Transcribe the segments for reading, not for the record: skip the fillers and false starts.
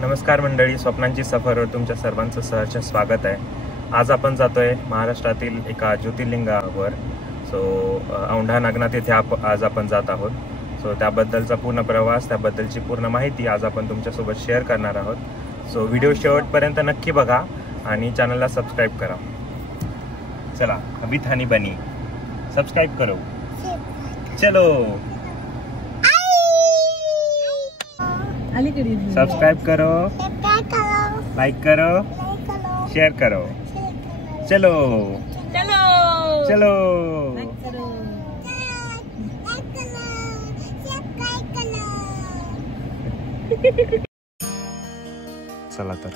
नमस्कार मंडळी, स्वप्नांची सफरवर तुमच्या सर्वांचं सहर्ष स्वागत आहे। आज आपण जातोय महाराष्ट्रातील एका ज्योतिर्लिंगावर। औंढा नागनाथ येथे आज आपण जात आहोत। त्याबद्दलचा पूर्ण प्रवास, त्याबद्दलची पूर्ण माहिती आज आपण तुमच्यासोबत शेअर करणार आहोत। व्हिडिओ शेवटपर्यंत नक्की बघा आणि चॅनलला सबस्क्राइब करा। चला अभी थानी बनी सब्सक्राइब करो, चलो सब्सक्राइब करो, लाइक करो, शेयर करो, चलो चलो चलो। चला तर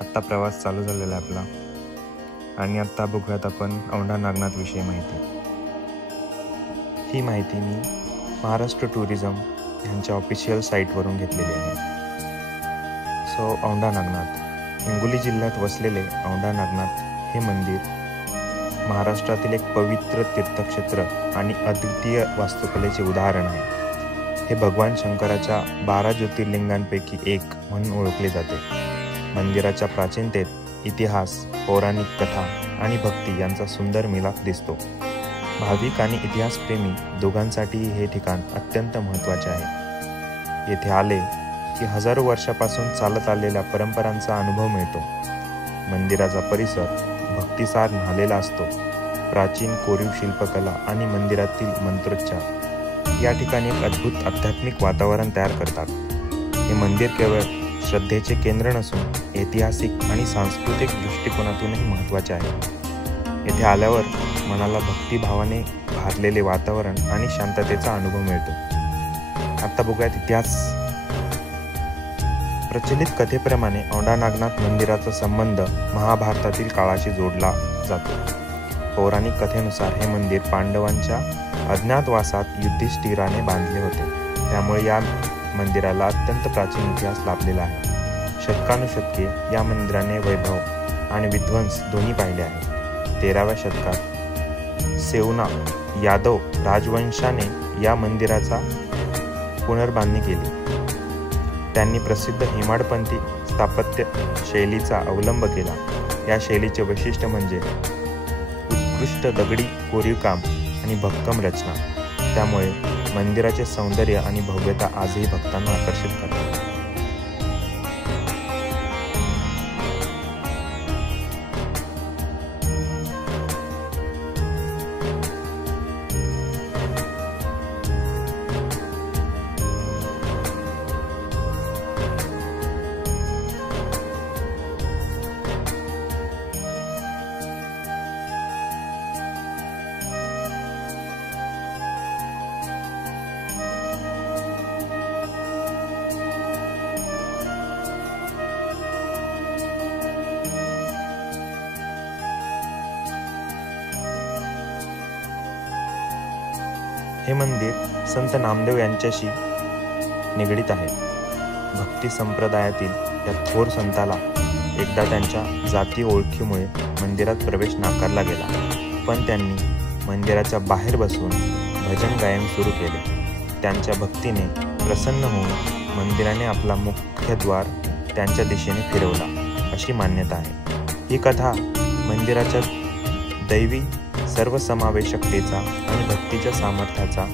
आता प्रवास चालू झालेला आहे आपला आणि आता बघूयात आपण औंढा नागनाथ विषयी माहिती। ही माहिती मी महाराष्ट्र टुरिझम यांच्या ऑफिशियल साईटवरून घेतलेली आहे। औंढा नागनाथ हिंगोली जिल्ह्यात वसलेले औंढा नागनाथ हे मंदिर महाराष्ट्रातील एक पवित्र तीर्थक्षेत्र आणि अद्वितीय वास्तुकलेचे उदाहरण आहे। हे भगवान शंकराच्या 12 ज्योतिर्लिंगांपैकी एक म्हणून ओळखले जाते। मंदिराच्या प्राचीनतेत इतिहास, पौराणिक कथा आणि भक्ती यांचा सुंदर मिलाफ दिसतो। भाविक आणि इतिहासप्रेमी दोघांसाठीही हे ठिकाण अत्यंत महत्त्वाचे आहे। येथे आले की हजारो वर्षापासून चालत आलेल्या परंपरांचा अनुभव मिळतो। मंदिराचा परिसर भक्तिसार न्हालेला असतो। प्राचीन कोरीव शिल्पकला आणि मंदिरातील मंत्रोच्चार या ठिकाणी एक अद्भुत आध्यात्मिक वातावरण तयार करतात। हे मंदिर केवळ श्रद्धेचे केंद्र नसून ऐतिहासिक आणि सांस्कृतिक दृष्टिकोनातूनही महत्त्वाचे आहे। येथे आल्यावर मनाला भक्तिभावाने भारलेले वातावरण आणि शांततेचा अनुभव मिळतो। आता बघूयात इतिहास। प्रचलित कथेप्रमाणे औंढा नागनाथ मंदिराचा संबंध महाभारतातील काळाशी जोडला जातो। पौराणिक कथेनुसार हे मंदिर पांडवांच्या अज्ञातवासात युधिष्ठिराने बांधले होते, त्यामुळे या मंदिराला अत्यंत प्राचीन इतिहास लाभलेला आहे। शतकानुशतके या मंदिराने वैभव आणि विध्वंस दोन्ही पाहिले आहे। 13व्या शतकात सेवना यादव राजवंशाने या मंदिराचा पुनर्बांधणी केली। त्यांनी प्रसिद्ध हेमाडपंथी स्थापत्य शैलीचा अवलंब केला। या शैलीचे वैशिष्ट्य म्हणजे उत्कृष्ट दगडी कोरीवकाम आणि भक्कम रचना, त्यामुळे मंदिराचे सौंदर्य आणि भव्यता आजही भक्तांना आकर्षित करतात। हे मंदिर संत नामदेव यांच्याशी निगडीत आहे। भक्ती संप्रदायातील या थोर संताला एकदा त्यांच्या जाती ओळखीमुळे मंदिरात प्रवेश नाकारला गेला, पण त्यांनी मंदिराच्या बाहेर बसून भजन गायन सुरू केले। त्यांच्या भक्तीने प्रसन्न होऊन मंदिराने आपला मुख्य द्वार त्यांच्या दिशेने फिरवला, अशी मान्यता आहे। ही कथा मंदिराच्या दैवी सर्वसमावेशकतेचा आणि भक्तीच्या सामर्थ्याचा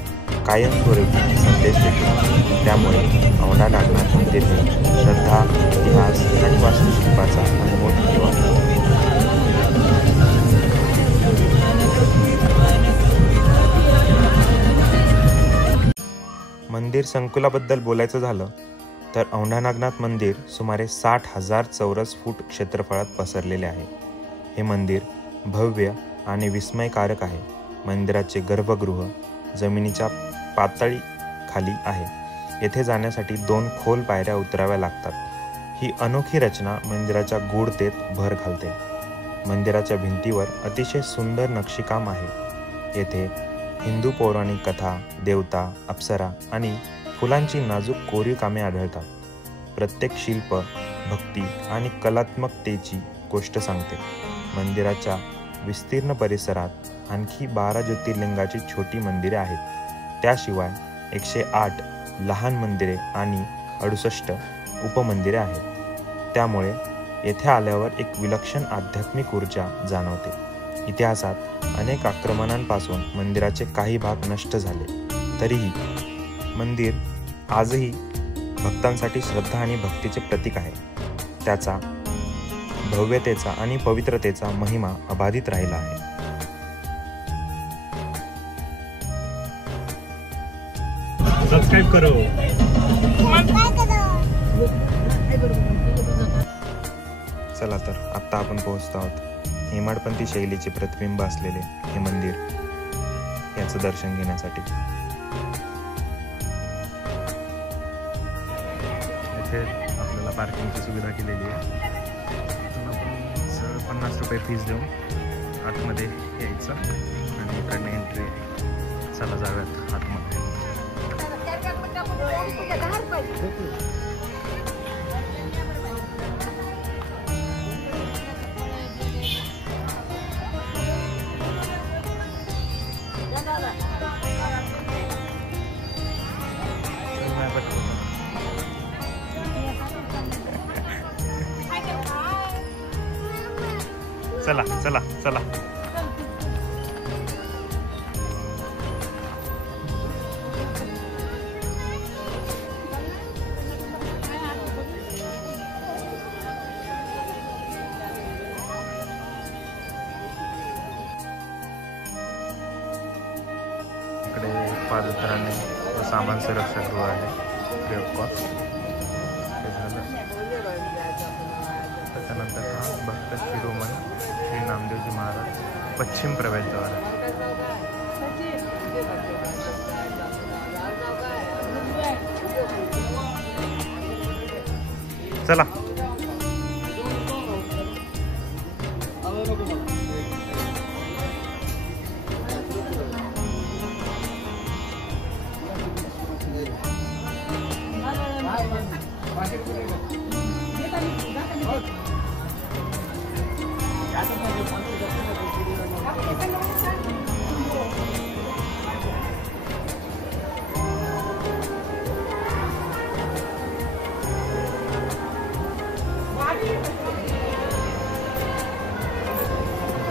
कायमस्वरूपी संदेश देते। त्यामुळे औंढा नागनाथ मंदिर हे श्रद्धा, इतिहास आणि वास्तुशिल्पाचा अनमोल ठेवा आहे। मंदिर संकुलाबद्दल बोलायचं झालं तर औंढा नागनाथ मंदिर सुमारे 60,000 चौरस फूट क्षेत्रफळात पसरलेले आहे। हे मंदिर भव्य आणि विस्मयकारक आहे। मंदिराचे गर्भगृह जमिनीच्या पातळी खाली आहे। येथे जाण्यासाठी 2 खोल पायऱ्या उतराव्या लागतात। ही अनोखी रचना मंदिराच्या गूढतेत भर घालते। मंदिराच्या भिंतीवर अतिशय सुंदर नक्षीकाम आहे। येथे हिंदू पौराणिक कथा, देवता, अप्सरा आणि फुलांची नाजूक कोरीव कामे आढळतात। प्रत्येक शिल्प भक्ती आणि कलात्मकतेची गोष्ट सांगते। मंदिराच्या विस्तीर्ण परिसरात आणखी 12 ज्योतिर्लिंगाची छोटी मंदिरे आहेत. त्याशिवाय 108 लहान मंदिरे आणि 68 उपमंदिरे आहेत. त्यामुळे येथे आल्यावर एक विलक्षण आध्यात्मिक ऊर्जा जाणवते. इतिहासात अनेक आक्रमणांपासून मंदिराचे काही भाग नष्ट झाले, तरीही मंदिर आजही भक्तांसाठी श्रद्धा आणि भक्तीचे प्रतीक आहे. त्याचा भव्यतेचा आणि पवित्रतेचा महिमा अबाधित राहिला आहे. सबस्क्राइब करो. चला तर आता आपण पोहोचतो आहोत हेमाडपंथी शैलीचे प्रतिबिंब असलेले हे मंदिर याचं दर्शन घेण्यासाठी. इथे आपल्याला पार्किंगची सुविधा केलेली आहे. आपण 50 रुपये फीस देऊन आतमध्ये यायचं आणि इकडनं एंट्री. चला जाऊयात आतमध्ये. चला चला चला. इकडे पादत्राणे व सामान सुरक्षा गृह आहे, फ्री ऑफ कॉस्ट. हे झालं. त्याच्यानंतर हा भक्त शिरोमणी श्री नामदेवजी महाराज पश्चिम प्रवेशद्वार. चला.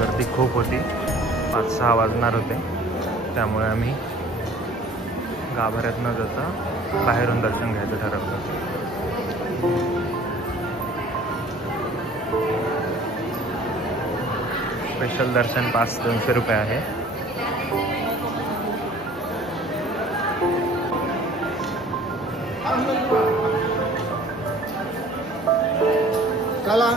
गर्दी खूप होती. 5-6 वाजणार होते, त्यामुळे आम्ही गाभाऱ्यात न जाता बाहेरून दर्शन घ्यायचं ठरवलं. स्पेशल दर्शन पास 200 रुपये आहे. चला.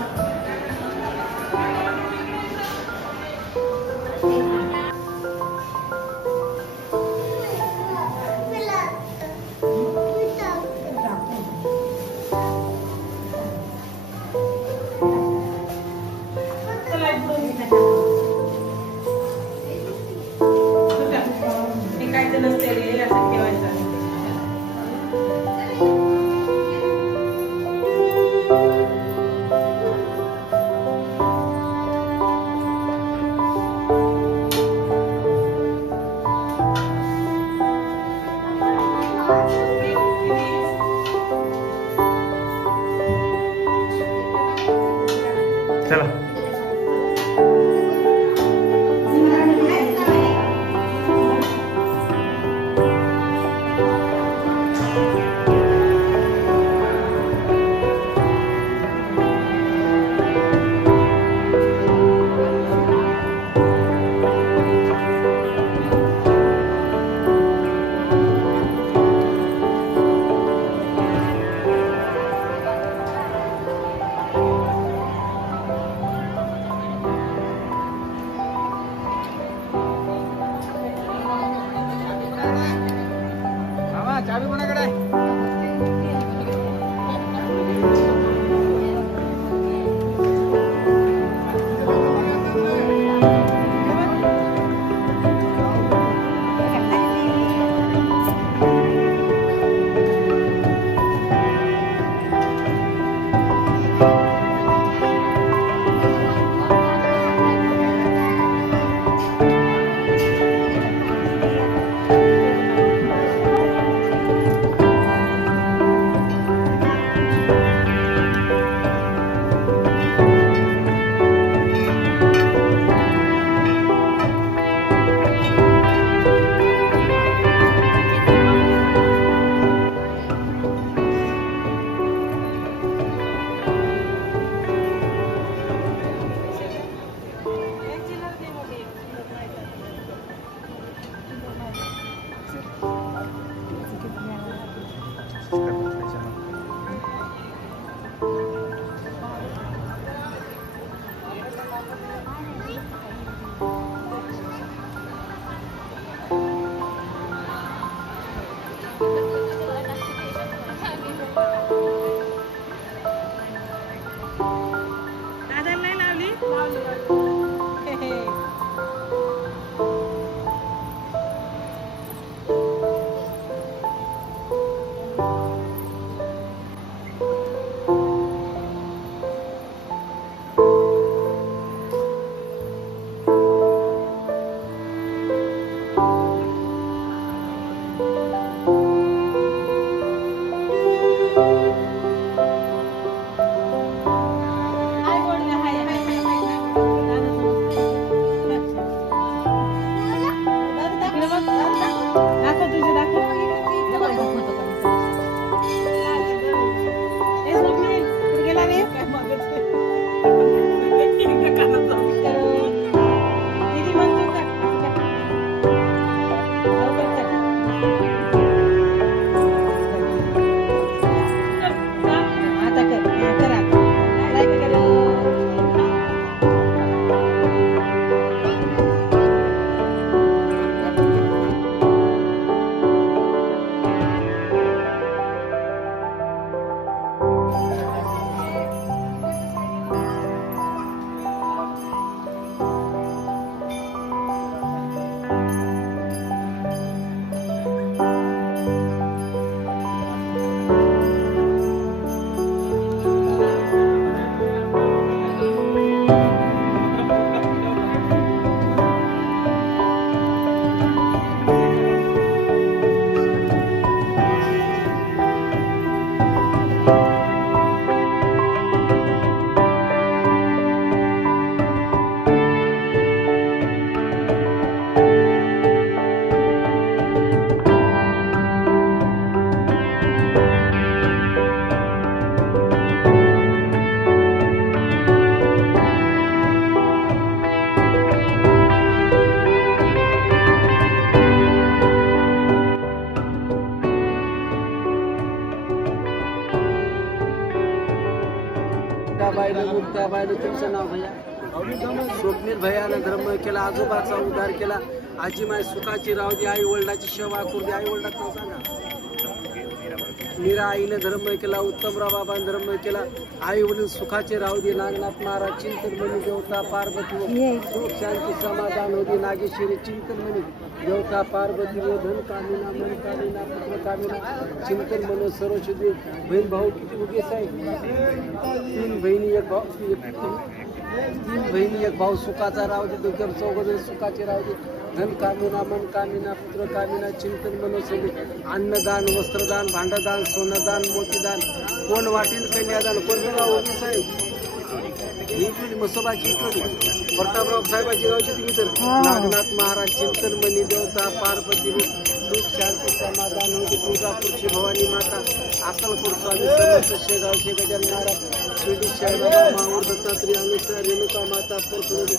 चला. चाबी कोणाकडे आहे? त्या बाईने तुमचं नाव भैया स्वप्नील भैयानं धर्म केला, आजोबाचा उद्धार केला, आजी माय सुखाची राहू दे, आई वडिलाची सेवा करू दे, आई वडिलाचं नाव सांगा. मीरा आईने धर्म केला, उत्तमराव बाबांनी धर्म केला, आई वडील सुखाचे राहू दे, नागनाथ महाराज चिंतनमणी देवता पार्वती सुख शांती समाधान होती, नागेश्वरी चिंतनमणी देवता पार्वती धन कामिना मन कामिना पुत्र कामिना चिंतन मन सर्वशुद्धी. बहीण भाऊ किती उगेच आहे, तीन बहिणी एक भाऊ, तीन बहिणी एक भाऊ सुखाचा राहू दे, दोघे चौघजण सुखाचे राहू दे, धन कामिना मन कामिना पुत्र कामिना चिंतन मनोसुधी. अन्नदान वस्त्रदान भांडदान सोनदान मोतीदान कोण वाटील कन्यादान. कोणतं गाव उगेच आहे ही मसोबाची प्रतापराव साहेबाची गावची तुम्ही तर नागनाथ महाराज चिंतनमणी देवता पार्वती सुख शांती समाधान होते. तुळजापूरची भवानी माता अक्कलकोट स्वामी समर्थ शेगावचे गजानन महाराज शिर्डी साईबाबा माहूर दत्तात्रय अनुसार रेणुका माता परसुरली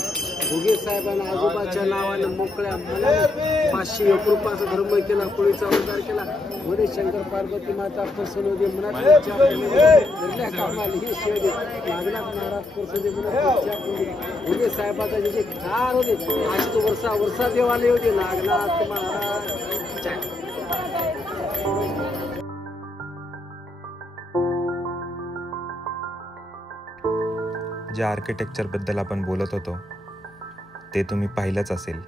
भोगे साहेबांना आजोबाच्या नावाने मोकळ्या मनाने 501 रुपयाचा धर्म केला, कोळीचा उद्धार केला. मध्ये शंकर पार्वती माता परसुरली मनात घरल्या कामाला ही शेडी नागनाथ महाराज परसुरली मनात भोगे साहेबाचा जे कार होते आज तो वर्षा देव आले होते. नागनाथ महाराज ज्या आर्किटेक्चरबद्दल आपण बोलत होतो ते तुम्ही पाहिलंच असेल.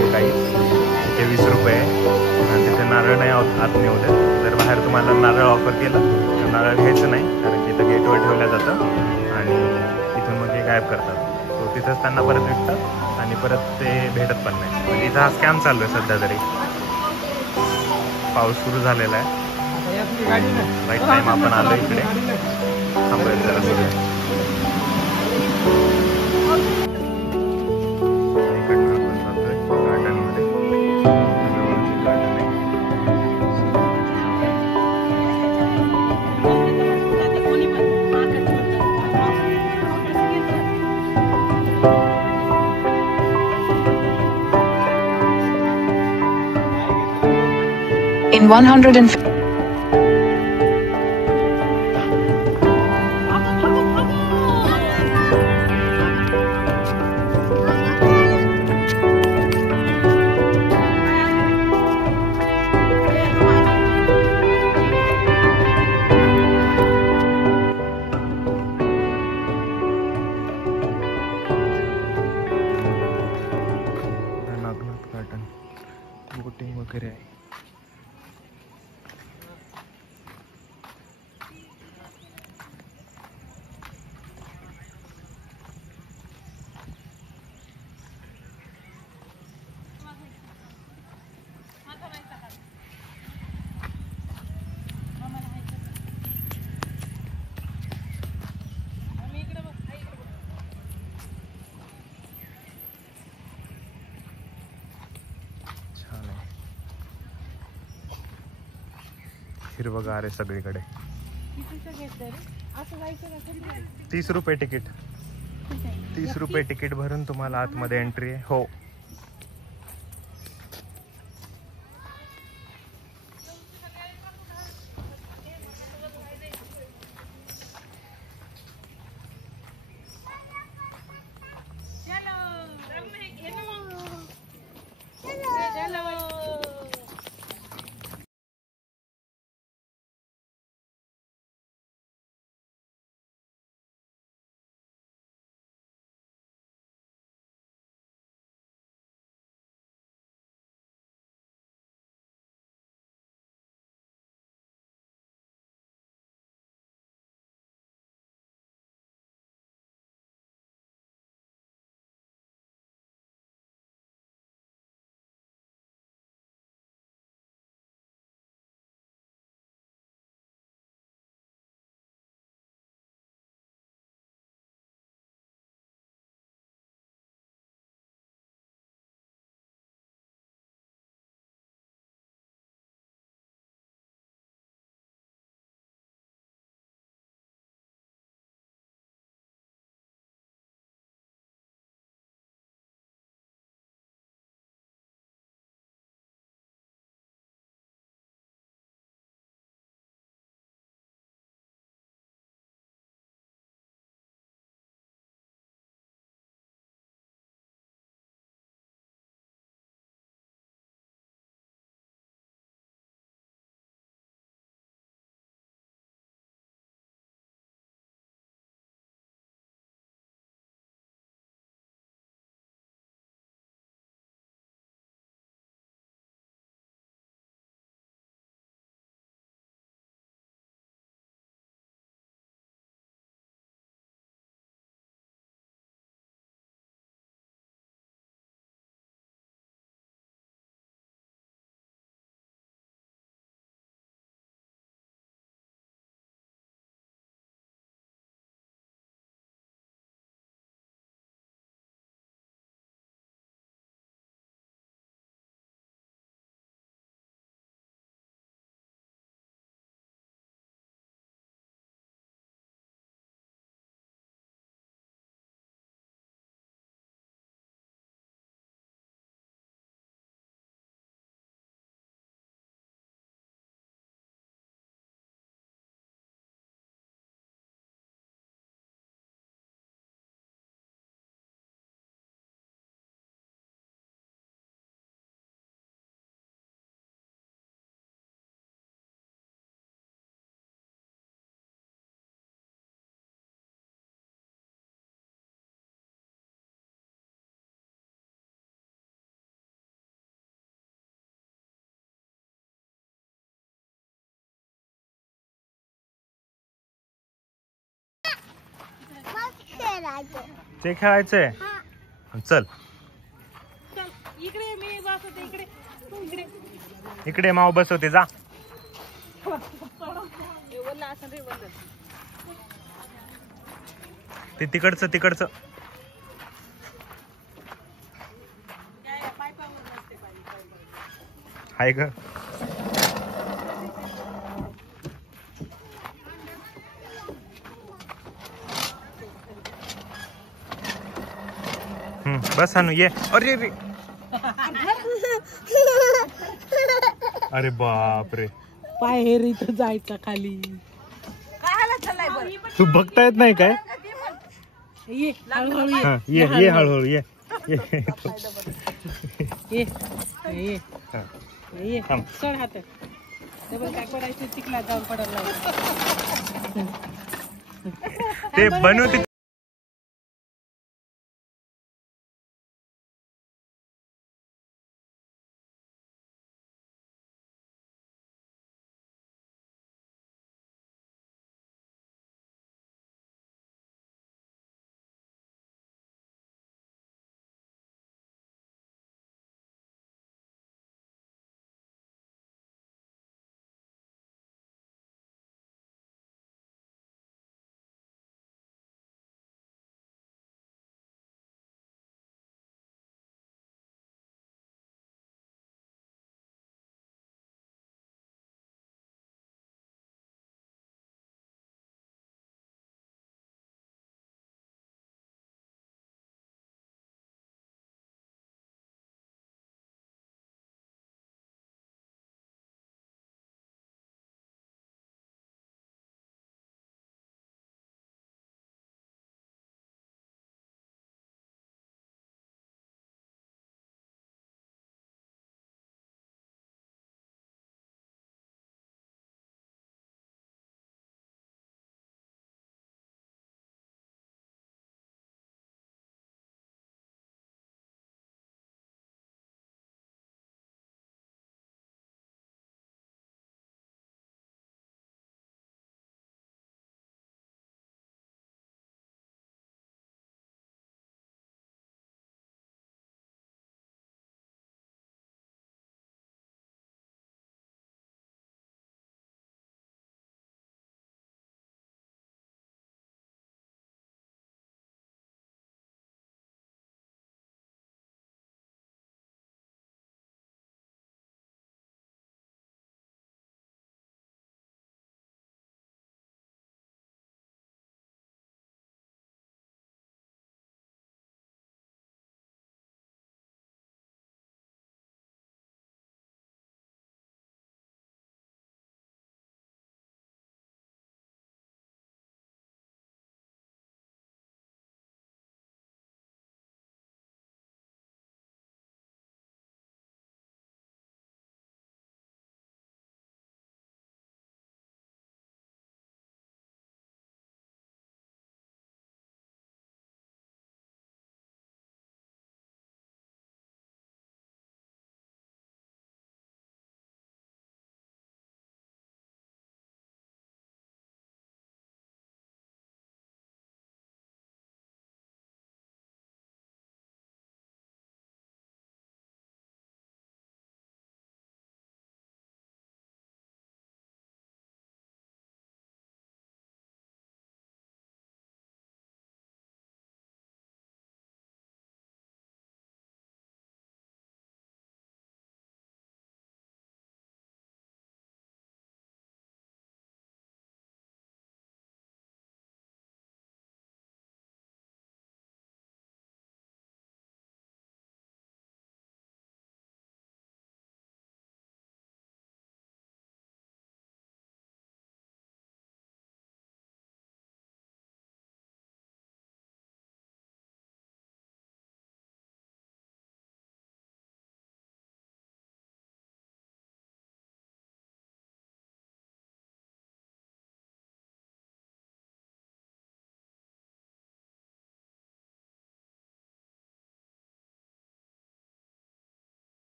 इथे 20 रुपये आणि तिथे नारळ नाही आत नेऊ देत. जर बाहेर तुम्हाला नारळ ऑफर केलं तर नारळ घ्यायचं नाही, कारण की इथं गेटवर ठेवलं जातं आणि तिथून मग ते गायब करतात. तो तिथंच त्यांना परत विकतात आणि परत ते भेटत पण नाही. म्हणजे इथं हा स्कॅम चालू आहे सध्या तरी. पाऊस सुरू झालेला आहे, राईट टाईम आपण आलो इकडे. थांबायचं जरा सगळं. In 150 नागनाथ गार्डन बोटिंग वगैरे आहे. हिरवगार आहे सगळीकडे. 30 रुपये तिकीट. 30 रुपये तिकीट भरून तुम्हाला आतमध्ये एंट्री आहे. हो. ते खेळायचंय. चल इकडे माव बसवते जा. ते तिकडचं आहे ग. बस हानू ये. अरे रे अरे बाप रे. बाहेर इथं जायचं खाली. तू बघता येत नाही काय? ये हळूहळू ये. ये हळूहळू ये. सोड हात. डबल काय पडायचं चिखलात जाऊन पडायला. ते बनवते.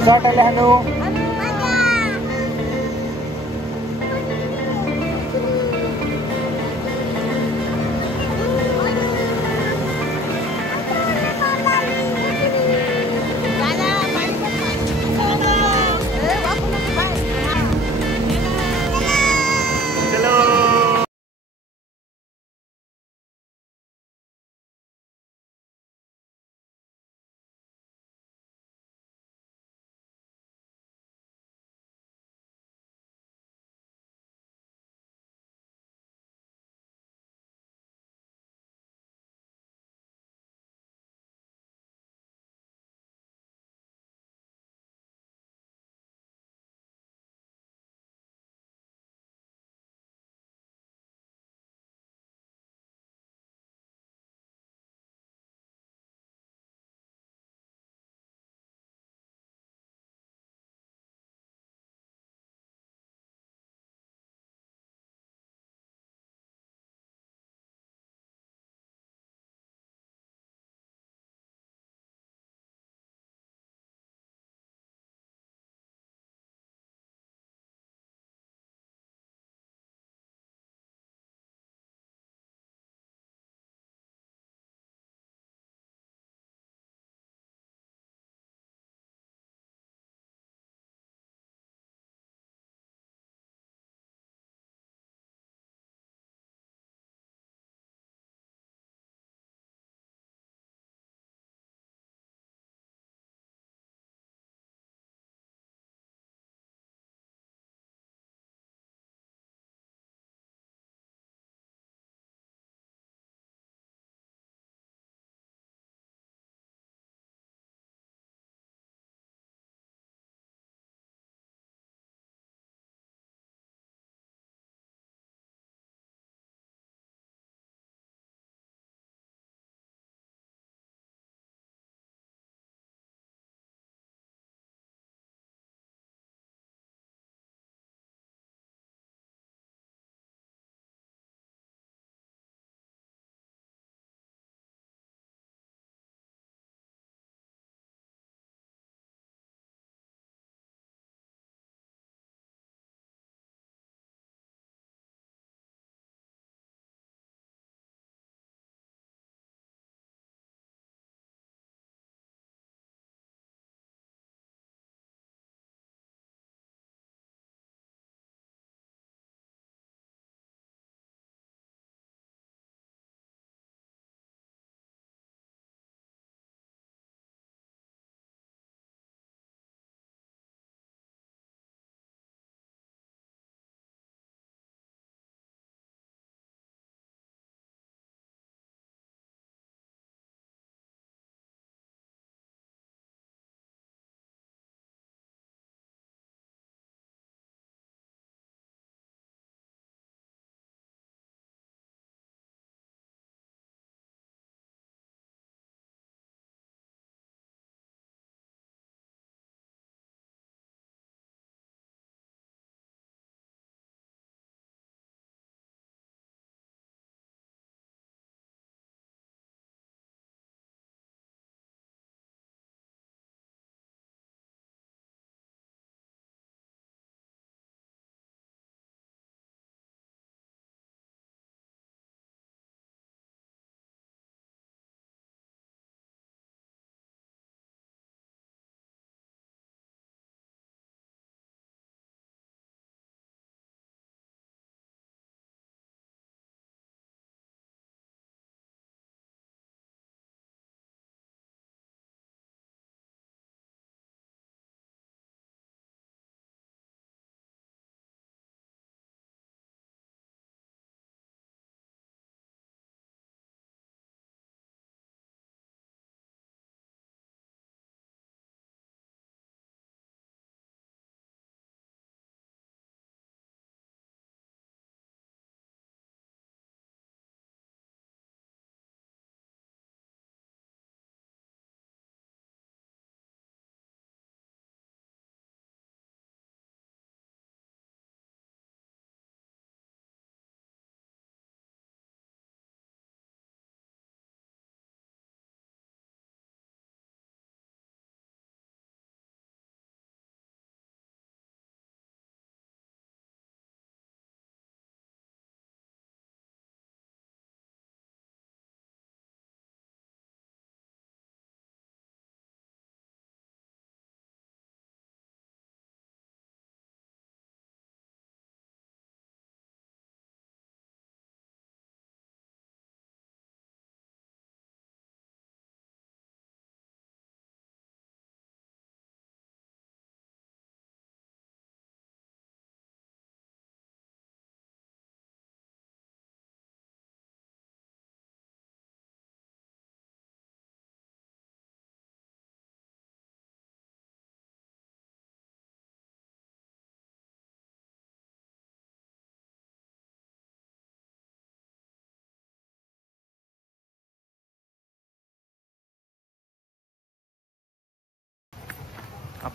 कसं वाटायला हॅलो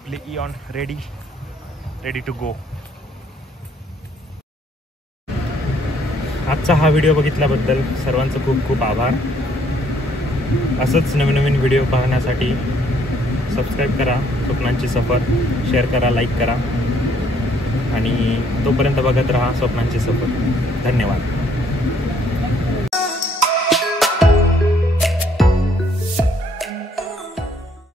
आपले इऑन रेडी टू गो. आजचा हा व्हिडिओ बघितल्याबद्दल सर्वांचं खूप खूप आभार. असंच नवीन व्हिडिओ पाहण्यासाठी सबस्क्राईब करा स्वप्नांची सफर, शेअर करा, लाईक करा आणि तोपर्यंत बघत राहा स्वप्नांची सफर. धन्यवाद.